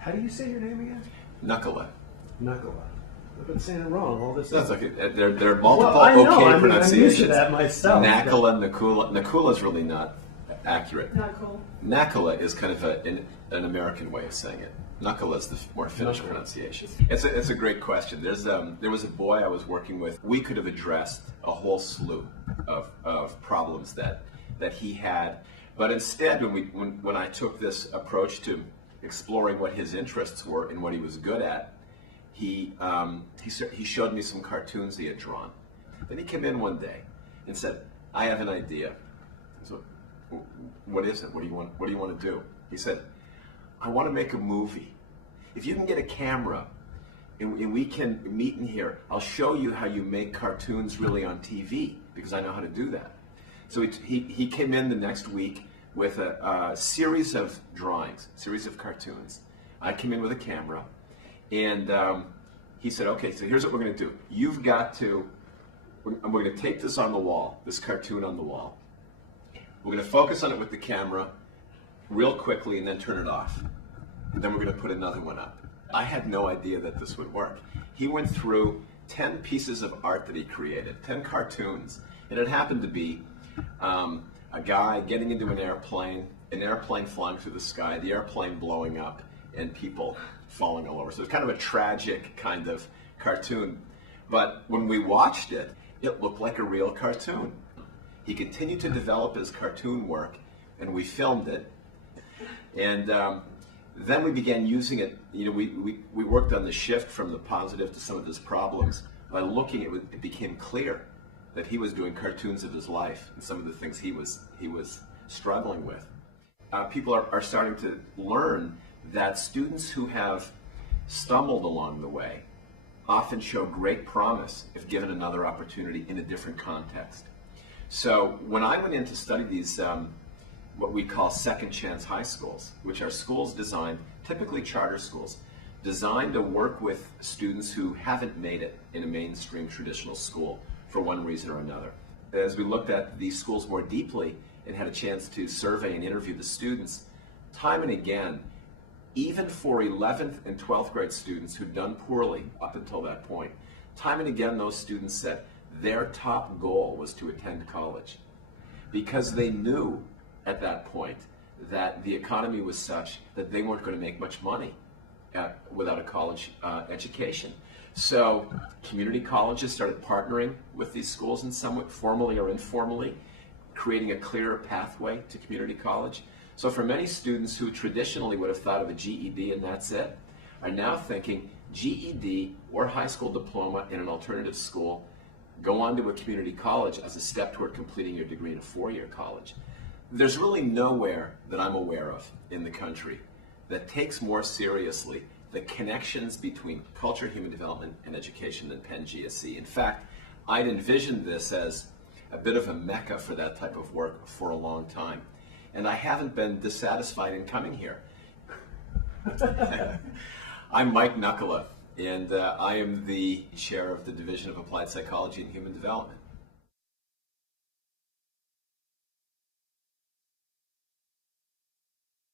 How do you say your name again? Nakkula. Nakkula. I've been saying it wrong all this time. That's okay. There are multiple pronunciations. I'm used to that myself. Nakkula, Nakkula. Nakkula is really not accurate. Not cool. Nakkula is kind of an American way of saying it. Nakkula is the more Finnish pronunciation. It's a great question. There was a boy I was working with. We could have addressed a whole slew of problems that he had, but instead, when I took this approach to exploring what his interests were and what he was good at, he showed me some cartoons he had drawn. Then he came in one day and said, "I have an idea." So, what is it? What do you want to do? He said, "I want to make a movie. If you can get a camera and we can meet in here, I'll show you how you make cartoons really on TV, because I know how to do that." So he came in the next week with a series of drawings, series of cartoons. I came in with a camera, and he said, "Okay, so here's what we're going to do. You've got to, we're going to take this on the wall, this cartoon on the wall. We're going to focus on it with the camera real quickly and then turn it off. And then we're going to put another one up." I had no idea that this would work. He went through 10 pieces of art that he created, 10 cartoons, and it happened to be a guy getting into an airplane flying through the sky, the airplane blowing up, and people falling all over. So it's kind of a tragic kind of cartoon. But when we watched it, it looked like a real cartoon. He continued to develop his cartoon work, and we filmed it. And then we began using it. You know, we worked on the shift from the positive to some of his problems. By looking, it became clear that he was doing cartoons of his life and some of the things he was struggling with. People are starting to learn that students who have stumbled along the way often show great promise if given another opportunity in a different context. So when I went in to study these what we call second chance high schools, which are schools designed, typically charter schools, designed to work with students who haven't made it in a mainstream traditional school for one reason or another. As we looked at these schools more deeply and had a chance to survey and interview the students, time and again, even for 11th and 12th grade students who'd done poorly up until that point, time and again those students said their top goal was to attend college, because they knew at that point that the economy was such that they weren't going to make much money without a college education. So community colleges started partnering with these schools in some way, formally or informally, creating a clearer pathway to community college. So for many students who traditionally would have thought of a GED and that's it, are now thinking GED or high school diploma in an alternative school, go on to a community college as a step toward completing your degree in a four-year college. There's really nowhere that I'm aware of in the country that takes more seriously the connections between culture, human development, and education than Penn GSE. In fact, I'd envisioned this as a bit of a mecca for that type of work for a long time. And I haven't been dissatisfied in coming here. I'm Mike Nakkula, and I am the chair of the Division of Applied Psychology and Human Development.